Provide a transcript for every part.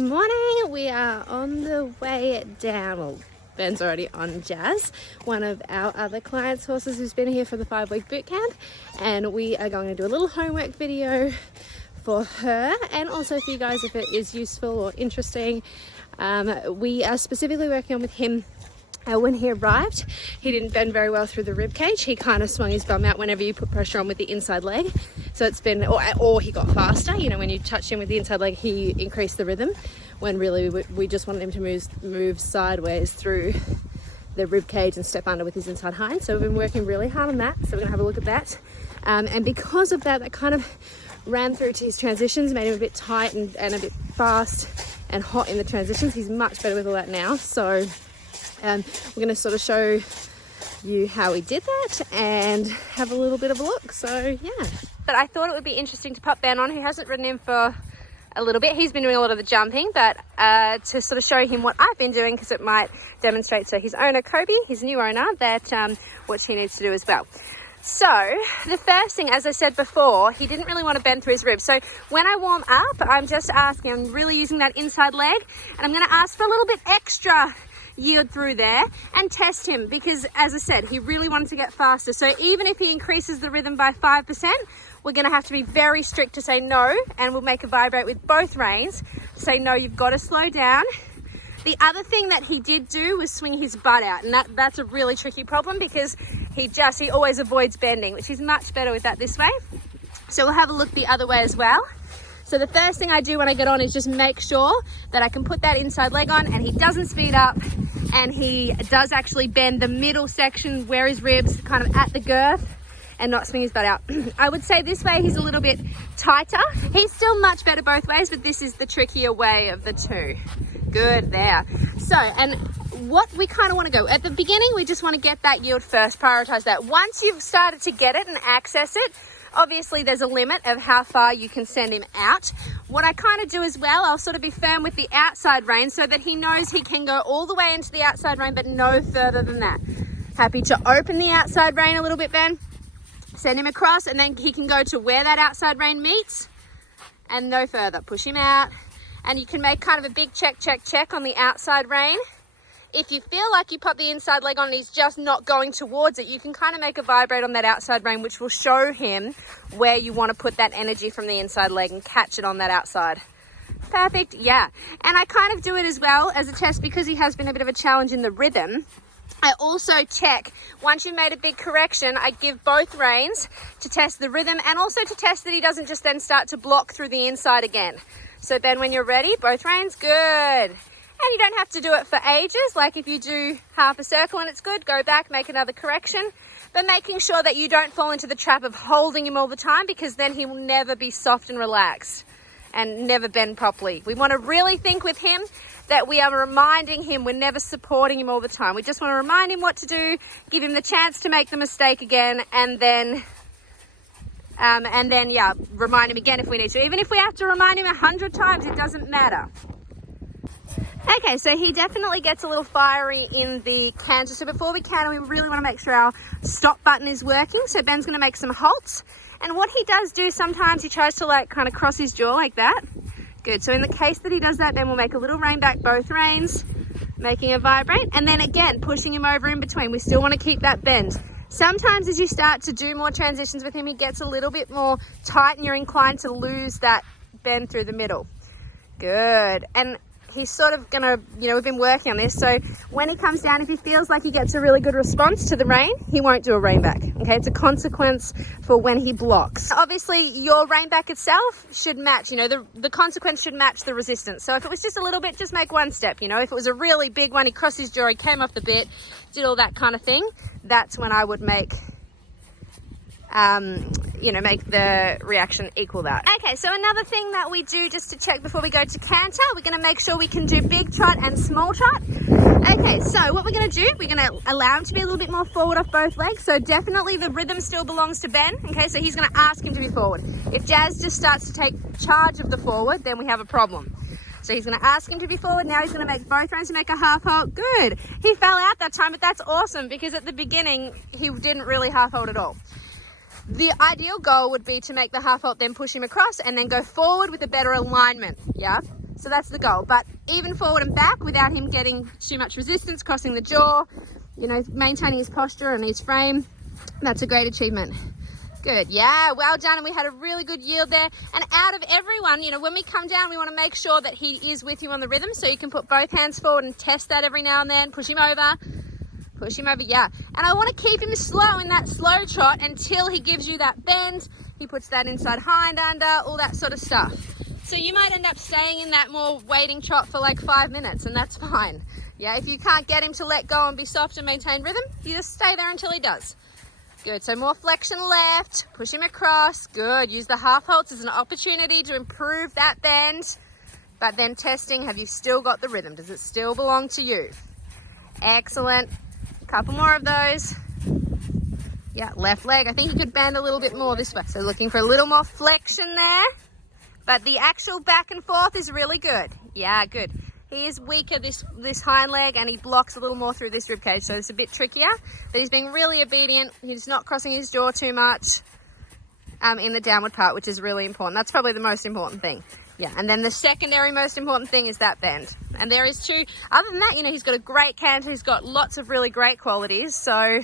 morning. We are on the way down. Well, Ben's already on Jazz, one of our other clients' horses who's been here for the 5-week boot camp, and we are going to do a little homework video for her and also for you guys if it is useful or interesting. We are specifically working on with him. When he arrived, he didn't bend very well through the rib cage. He kind of swung his bum out whenever you put pressure on with the inside leg. So it's been, or he got faster. You know, when you touch him with the inside leg, he increased the rhythm. When really we just wanted him to move sideways through the rib cage and step under with his inside hind. So we've been working really hard on that. So we're gonna have a look at that. And because of that, that kind of ran through to his transitions, made him a bit tight and a bit fast and hot in the transitions. He's much better with all that now. So we're going to sort of show you how we did that and have a little bit of a look. So yeah, but I thought it would be interesting to pop Ben on, who hasn't ridden him for a little bit. He's been doing a lot of the jumping, but to sort of show him what I've been doing, because it might demonstrate to his owner Kobe, his new owner, that what he needs to do as well. So the first thing, as I said before, he didn't really want to bend through his ribs. So when I warm up, I'm just asking, I'm really using that inside leg, and I'm going to ask for a little bit extra yield through there and test him, because as I said, he really wanted to get faster. So even if he increases the rhythm by 5%, we're going to have to be very strict to say no, and we'll make a vibrate with both reins to say no, you've got to slow down. The other thing that he did do was swing his butt out, and that's a really tricky problem because he always avoids bending, which is much better with that this way. So we'll have a look the other way as well. So the first thing I do when I get on is just make sure that I can put that inside leg on and he doesn't speed up, and he does actually bend the middle section where his ribs kind of at the girth and not swing his butt out. I would say this way he's a little bit tighter. He's still much better both ways, but this is the trickier way of the two. Good there. So, and what we kind of want to go at the beginning, we just want to get that yield first, prioritize that. Once you've started to get it and access it, obviously there's a limit of how far you can send him out. What I kind of do as well, I'll sort of be firm with the outside rein so that he knows he can go all the way into the outside rein, but no further than that. Happy to open the outside rein a little bit, Ben? Send him across, and then he can go to where that outside rein meets and no further. Push him out, and you can make kind of a big check on the outside rein. If you feel like you pop the inside leg on and he's just not going towards it, you can kind of make a vibrate on that outside rein, which will show him where you want to put that energy from the inside leg and catch it on that outside. Perfect, yeah. And I kind of do it as well as a test because he has been a bit of a challenge in the rhythm. I also check, once you've made a big correction, I give both reins to test the rhythm and also to test that he doesn't just then start to block through the inside again. So Ben, when you're ready, both reins, good. And you don't have to do it for ages. Like if you do half a circle and it's good, go back, make another correction. But making sure that you don't fall into the trap of holding him all the time, because then he will never be soft and relaxed and never bend properly. We want to really think with him that we are reminding him, we're never supporting him all the time. We just want to remind him what to do, give him the chance to make the mistake again, and then yeah, remind him again if we need to. Even if we have to remind him 100 times, it doesn't matter. Okay, so he definitely gets a little fiery in the canter. So before we canter, we really want to make sure our stop button is working. So Ben's going to make some halts. And what he does do sometimes, he tries to like kind of cross his jaw like that. Good. So in the case that he does that, then we'll make a little rein back, both reins, making a vibrate. And then again, pushing him over in between. We still want to keep that bend. Sometimes as you start to do more transitions with him, he gets a little bit more tight and you're inclined to lose that bend through the middle. Good. And he's sort of gonna, we've been working on this. So when he comes down, if he feels like he gets a really good response to the rein, he won't do a rein back. Okay, it's a consequence for when he blocks. Obviously, your rein back itself should match, the consequence should match the resistance. So if it was just a little bit, just make one step. If it was a really big one, he crossed his jaw, he came off the bit, did all that kind of thing, that's when I would make the reaction equal that. Okay, so another thing that we do just to check before we go to canter, we're going to make sure we can do big trot and small trot. Okay, so what we're going to do, we're going to allow him to be a little bit more forward off both legs. So definitely the rhythm still belongs to Ben. Okay, so he's going to ask him to be forward. If Jazz just starts to take charge of the forward, then we have a problem. So he's going to ask him to be forward. Now he's going to make both reins to make a half halt. Good. He fell out that time, but that's awesome because at the beginning, he didn't really half hold at all. The ideal goal would be to make the half halt, then push him across and then go forward with a better alignment, yeah? So that's the goal, but even forward and back without him getting too much resistance, crossing the jaw, you know, maintaining his posture and his frame. That's a great achievement. Good, yeah, well done. And we had a really good yield there. And out of everyone, you know, when we come down, we want to make sure that he is with you on the rhythm. So you can put both hands forward and test that every now and then. Push him over, yeah. And I want to keep him slow in that slow trot until he gives you that bend. He puts that inside hind under, all that sort of stuff. So you might end up staying in that more waiting trot for like 5 minutes, and that's fine. Yeah, if you can't get him to let go and be soft and maintain rhythm, you just stay there until he does. Good, so more flexion left, push him across, good. Use the half halts as an opportunity to improve that bend, but then testing, have you still got the rhythm? Does it still belong to you? Excellent, a couple more of those. Yeah, left leg, I think you could bend a little bit more this way. So looking for a little more flexion there, but the actual back and forth is really good. Yeah, good. He is weaker, this hind leg, and he blocks a little more through this ribcage, so it's a bit trickier. But he's being really obedient. He's not crossing his jaw too much in the downward part, which is really important. That's probably the most important thing. Yeah, and then the secondary most important thing is that bend. And there is two, other than that, you know, he's got a great canter. He's got lots of really great qualities. So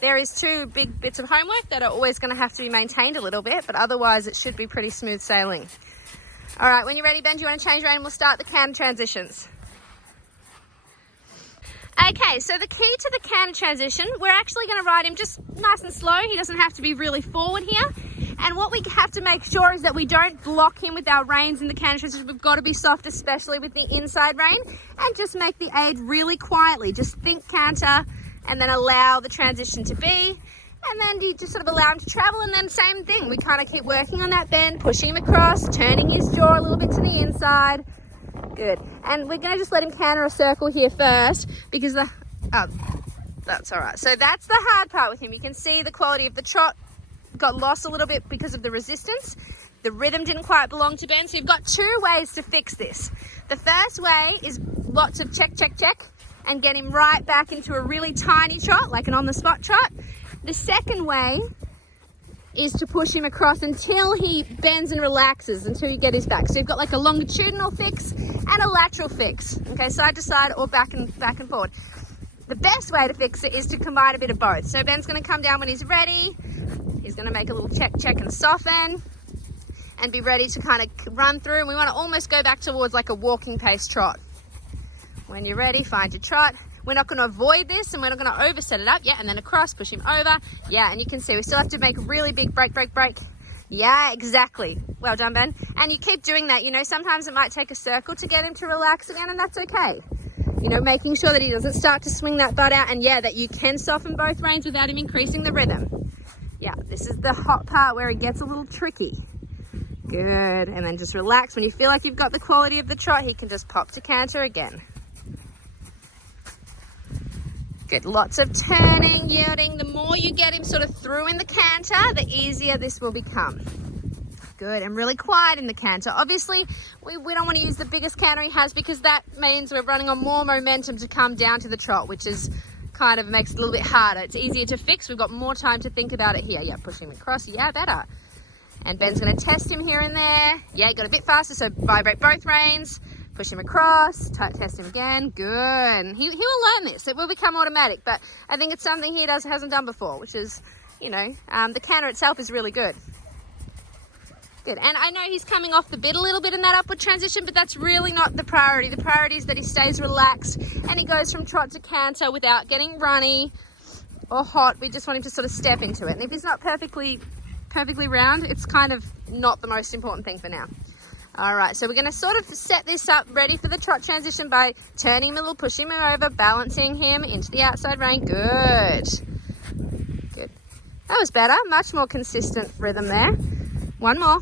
there is two big bits of homework that are always going to have to be maintained a little bit, but otherwise it should be pretty smooth sailing. All right, when you're ready, Ben, do you want to change rein? We'll start the canter transitions. Okay, so the key to the canter transition, we're actually going to ride him just nice and slow. He doesn't have to be really forward here. And what we have to make sure is that we don't block him with our reins in the canter transition. We've got to be soft, especially with the inside rein, and just make the aid really quietly. Just think canter and then allow the transition to be. And then you just sort of allow him to travel, and then same thing. We kind of keep working on that bend, pushing him across, turning his jaw a little bit to the inside. Good. And we're going to just let him canter a circle here first because that's all right. So that's the hard part with him. You can see the quality of the trot got lost a little bit because of the resistance. The rhythm didn't quite belong to Ben. So you've got two ways to fix this. The first way is lots of check, check, check, and get him right back into a really tiny trot, like an on-the-spot trot. The second way is to push him across until he bends and relaxes, until you get his back. So you've got like a longitudinal fix and a lateral fix, okay, side to side or back and forward. The best way to fix it is to combine a bit of both. So Ben's going to come down when he's ready. He's going to make a little check, check and soften and be ready to kind of run through. And we want to almost go back towards like a walking pace trot. When you're ready, find your trot. We're not going to avoid this, and we're not going to overset it up. Yeah, and then across, push him over. Yeah, and you can see we still have to make a really big break. Yeah, exactly. Well done, Ben. And you keep doing that. You know, sometimes it might take a circle to get him to relax again, and that's okay. You know, making sure that he doesn't start to swing that butt out, and yeah, that you can soften both reins without him increasing the rhythm. Yeah, this is the hot part where it gets a little tricky. Good, and then just relax. When you feel like you've got the quality of the trot, he can just pop to canter again. Good, lots of turning, yielding. The more you get him sort of through in the canter, the easier this will become. Good, and really quiet in the canter. Obviously, we don't want to use the biggest canter he has because that means we're running on more momentum to come down to the trot, which is kind of makes it a little bit harder. It's easier to fix. We've got more time to think about it here. Yeah, pushing him across. Yeah, better. And Ben's going to test him here and there. Yeah, got a bit faster, so vibrate both reins. Push him across, test him again, good. He will learn this, it will become automatic, but I think it's something he hasn't done before, which is, you know, the canter itself is really good. Good, and I know he's coming off the bit a little bit in that upward transition, but that's really not the priority. The priority is that he stays relaxed and he goes from trot to canter without getting runny or hot. We just want him to sort of step into it. And if he's not perfectly round, it's kind of not the most important thing for now. All right, so we're going to sort of set this up ready for the trot transition by turning him a little, pushing him over, balancing him into the outside rein. Good. Good. That was better. Much more consistent rhythm there. One more.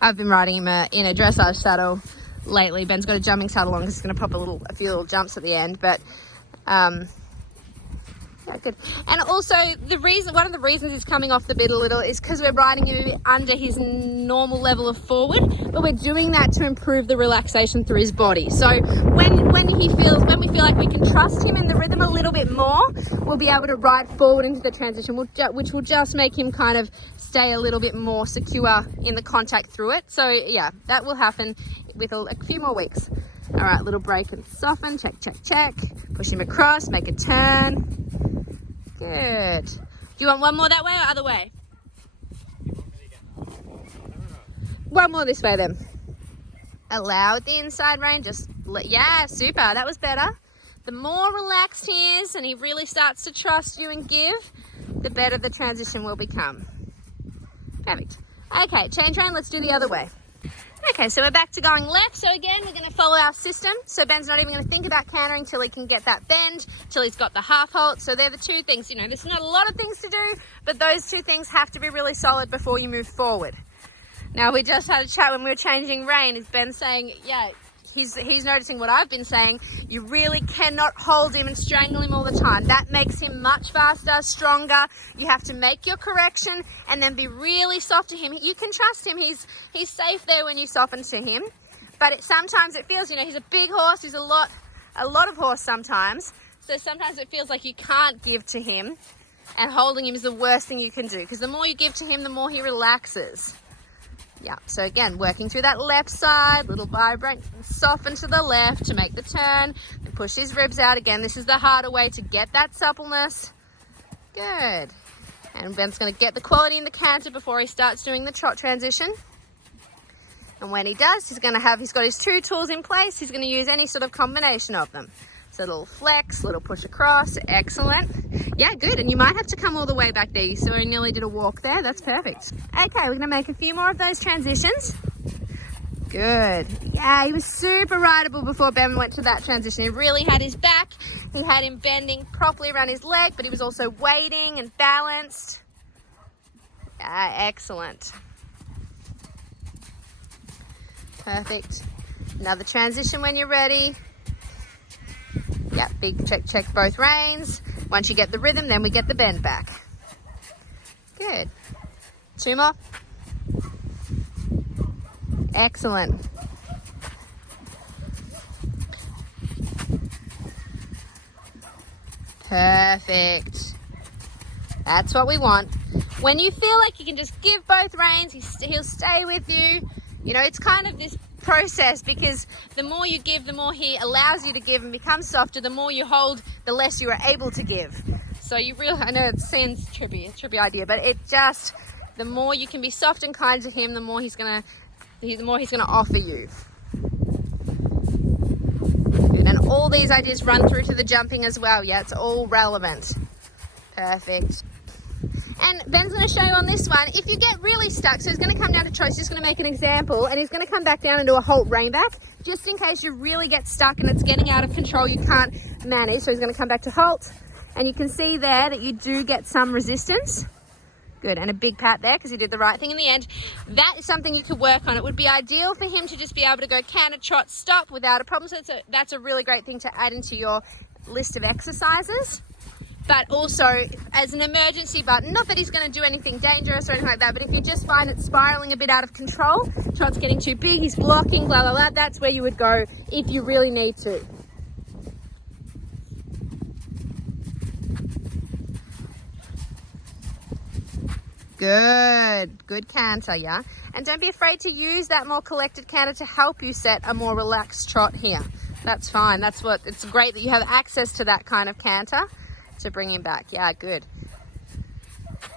I've been riding him in a dressage saddle lately. Ben's got a jumping saddle on because he's going to pop a few little jumps at the end, but Yeah, good. And also one of the reasons he's coming off the bit a little is because we're riding him a bit under his normal level of forward, but we're doing that to improve the relaxation through his body. So when we feel like we can trust him in the rhythm a little bit more, we'll be able to ride forward into the transition, which will just make him kind of stay a little bit more secure in the contact through it. So yeah, that will happen with a few more weeks. All right, little break and soften, check, check, check. Push him across, make a turn. Good. Do you want one more that way or other way? One more this way then. Allow the inside rein, yeah, super, that was better. The more relaxed he is and he really starts to trust you and give, the better the transition will become. Perfect. Okay, change rein, let's do the other way. Okay, so we're back to going left. So again, we're going to follow our system. So Ben's not even going to think about cantering till he can get that bend, till he's got the half halt. So they're the two things, there's not a lot of things to do, but those two things have to be really solid before you move forward. Now, we just had a chat when we were changing rein. Is Ben saying, yeah, he's noticing what I've been saying. You really cannot hold him and strangle him all the time. That makes him much faster, stronger. You have to make your correction and then be really soft to him. You can trust him. He's safe there when you soften to him. But sometimes it feels, he's a big horse. He's a lot of horse sometimes. So sometimes it feels like you can't give to him, and holding him is the worst thing you can do, because the more you give to him, the more he relaxes. Yeah, so again, working through that left side, little vibrate, soften to the left to make the turn, and push his ribs out. Again, this is the harder way to get that suppleness. Good. And Ben's going to get the quality in the canter before he starts doing the trot transition. And when he does, he's got his two tools in place. He's going to use any sort of combination of them. So a little flex, little push across, excellent. Yeah, good, and you might have to come all the way back there. So we nearly did a walk there, that's perfect. Okay, we're gonna make a few more of those transitions. Good. Yeah, he was super rideable before Ben went to that transition. He really had his back. He had him bending properly around his leg, but he was also waiting and balanced. Yeah, excellent. Perfect. Another transition when you're ready. Yeah, big check both reins. Once you get the rhythm, then we get the bend back. Good. Two more. Excellent. Perfect. That's what we want. When you feel like you can just give both reins, he'll stay with you. It's kind of this process, because the more you give, the more he allows you to give and becomes softer. The more you hold, the less you are able to give. So I know it seems a trippy idea, but the more you can be soft and kind to him, the more he's gonna offer you. Good. And all these ideas run through to the jumping as well. Yeah, it's all relevant. Perfect. And Ben's going to show you on this one, if you get really stuck, so he's going to come down to choice, he's going to make an example, and he's going to come back down and do a halt rein back, just in case you really get stuck and it's getting out of control, you can't manage. So he's going to come back to halt, and you can see there that you do get some resistance. Good, and a big pat there because he did the right thing in the end. That is something you could work on. It would be ideal for him to just be able to go canter, trot, stop without a problem. So that's a really great thing to add into your list of exercises. But also as an emergency button, not that he's going to do anything dangerous or anything like that, but if you just find it spiraling a bit out of control, trot's getting too big, he's blocking, blah, blah, blah, that's where you would go if you really need to. Good canter, yeah? And don't be afraid to use that more collected canter to help you set a more relaxed trot here. That's fine. It's great that you have access to that kind of canter to bring him back. Yeah, good.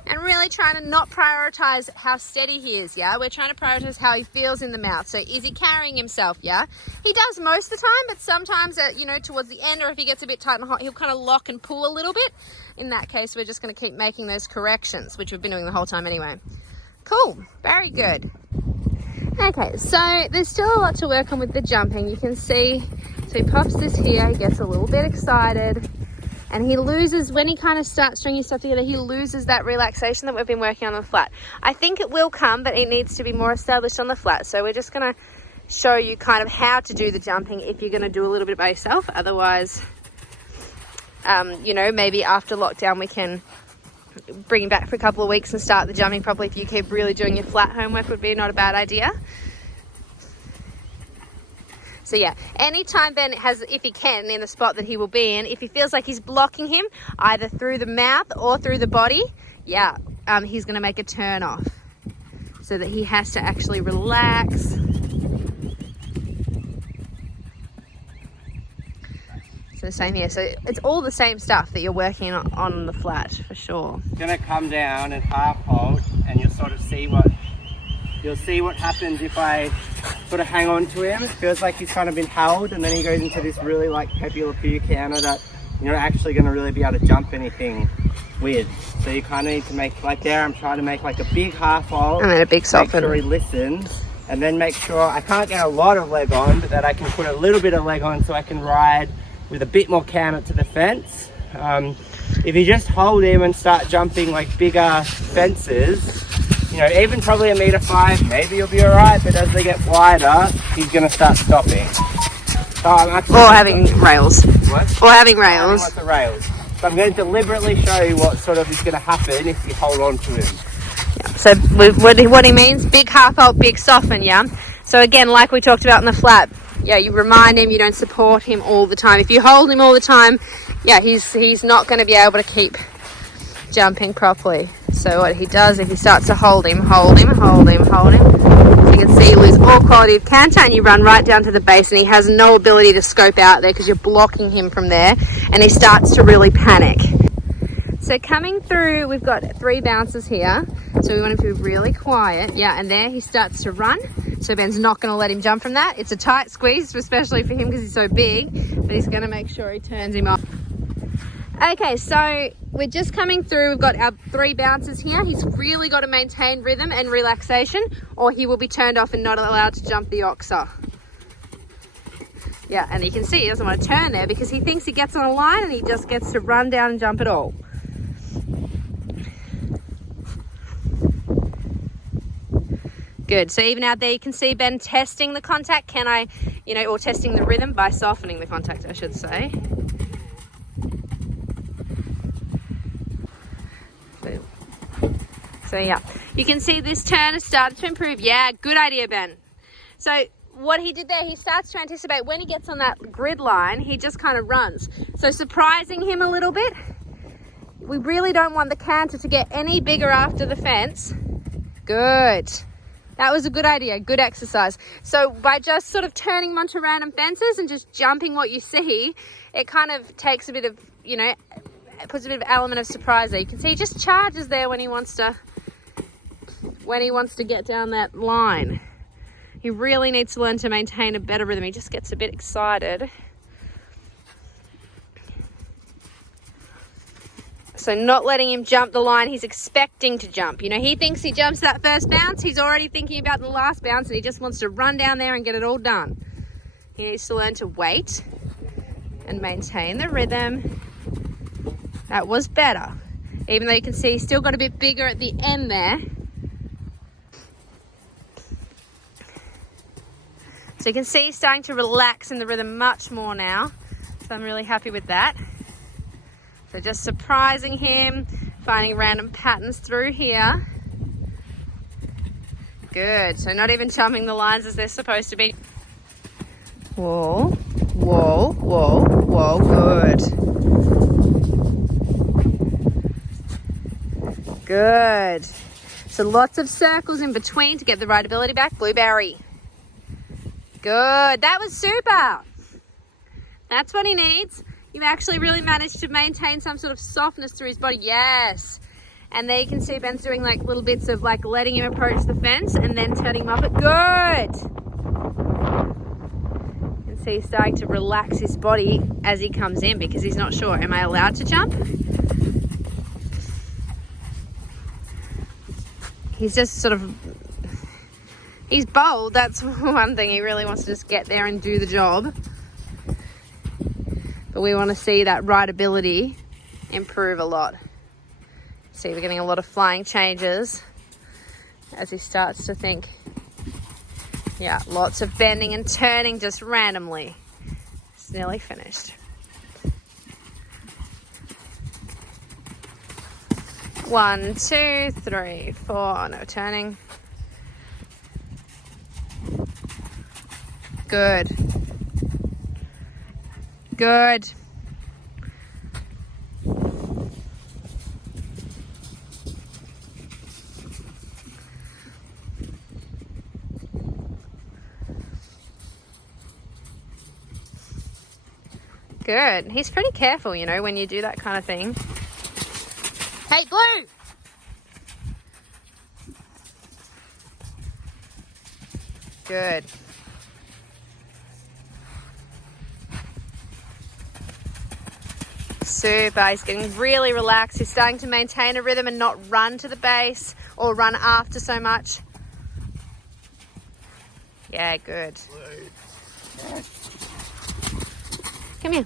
And really trying to not prioritize how steady he is, yeah? We're trying to prioritize how he feels in the mouth. So is he carrying himself, yeah? He does most of the time, but sometimes, towards the end, or if he gets a bit tight and hot, he'll kind of lock and pull a little bit. In that case, we're just going to keep making those corrections, which we've been doing the whole time anyway. Cool. Very good. Okay, so there's still a lot to work on with the jumping. You can see, so he pops this here, he gets a little bit excited, and he loses, when he kind of starts stringing stuff together, he loses that relaxation that we've been working on the flat. I think it will come, but it needs to be more established on the flat. So we're just going to show you kind of how to do the jumping if you're going to do a little bit by yourself. Otherwise, You know, maybe after lockdown we can bring him back for a couple of weeks and start the jumping properly. If you keep really doing your flat homework, would be not a bad idea. So yeah, anytime Ben has, if he can, in the spot that he will be in, if he feels like he's blocking him either through the mouth or through the body, yeah, he's going to make a turn off so that he has to actually relax. So same here. So it's all the same stuff that you're working on the flat for sure. It's going to come down and half hold, and you'll sort of see what happens if I sort of hang on to him. It feels like he's kind of been held, and then he goes into this really like peppy lapua counter that you're not actually going to really be able to jump anything with. So you kind of need to make, like there I'm trying to make like a big half hold and then a big soften. Make sure he listens, and then make sure I can't get a lot of leg on, but that I can put a little bit of leg on so I can ride with a bit more counter to the fence. If you just hold him and start jumping like bigger fences, you know, even probably 1.5 meters, maybe you'll be all right, but as they get wider, he's going to start stopping. Or having rails. What? Or having rails. Lots of rails. So I'm going to deliberately show you what sort of is going to happen if you hold on to him. Yeah. So what he means, big half hold, big soften, yeah? So again, like we talked about in the flat, yeah, you remind him, you don't support him all the time. If you hold him all the time, yeah, he's not going to be able to keep jumping properly. So what he does, if he starts to hold him, so you can see you lose all quality of canter and you run right down to the base, and he has no ability to scope out there because you're blocking him from there, and he starts to really panic. So coming through, we've got 3 bounces here. So we want him to be really quiet. Yeah, and there he starts to run. So Ben's not going to let him jump from that. It's a tight squeeze, especially for him because he's so big, but he's going to make sure he turns him off. Okay, so we're just coming through. We've got our 3 bounces here. He's really got to maintain rhythm and relaxation, or he will be turned off and not allowed to jump the oxer. Yeah, and you can see he doesn't want to turn there because he thinks he gets on a line and he just gets to run down and jump it all. Good. So even out there, you can see Ben testing the contact. Can I, you know, or testing the rhythm by softening the contact, I should say. So yeah, you can see this turn has started to improve. Yeah, good idea, Ben. So what he did there, he starts to anticipate when he gets on that grid line, he just kind of runs. So surprising him a little bit. We really don't want the canter to get any bigger after the fence. Good. That was a good idea, good exercise. So by just sort of turning him onto random fences and just jumping what you see, it kind of takes a bit of, you know, it puts a bit of element of surprise there. You can see he just charges there when he wants to get down that line. He really needs to learn to maintain a better rhythm. He just gets a bit excited. So not letting him jump the line he's expecting to jump. You know, he thinks he jumps that first bounce. He's already thinking about the last bounce and he just wants to run down there and get it all done. He needs to learn to wait and maintain the rhythm. That was better. Even though you can see he's still got a bit bigger at the end there. So you can see he's starting to relax in the rhythm much more now. So I'm really happy with that. So just surprising him, finding random patterns through here. Good. So not even jumping the lines as they're supposed to be. Whoa, whoa, whoa, whoa. Good. Good. So lots of circles in between to get the rideability back. Blueberry. Good. That was super. That's what he needs. You've actually really managed to maintain some sort of softness through his body. Yes. And there you can see Ben's doing like little bits of like letting him approach the fence and then turning him up. Good. You can see he's starting to relax his body as he comes in because he's not sure. Am I allowed to jump? He's just sort of, he's bold. That's one thing. He really wants to just get there and do the job. But we want to see that rideability improve a lot. See, we're getting a lot of flying changes as he starts to think. Yeah, lots of bending and turning just randomly. It's nearly finished. 1, 2, 3, 4. No turning. Good. Good. Good. He's pretty careful, you know, when you do that kind of thing. Hey, Blue! Good. Super. He's getting really relaxed. He's starting to maintain a rhythm and not run to the base or run after so much. Yeah, good. Come here.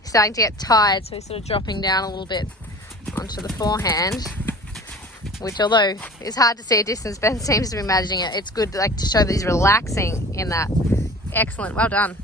He's starting to get tired, so he's sort of dropping down a little bit onto the forehand, which, although it's hard to see a distance, Ben seems to be managing it. It's good, like, to show that he's relaxing in that. Excellent. Well done.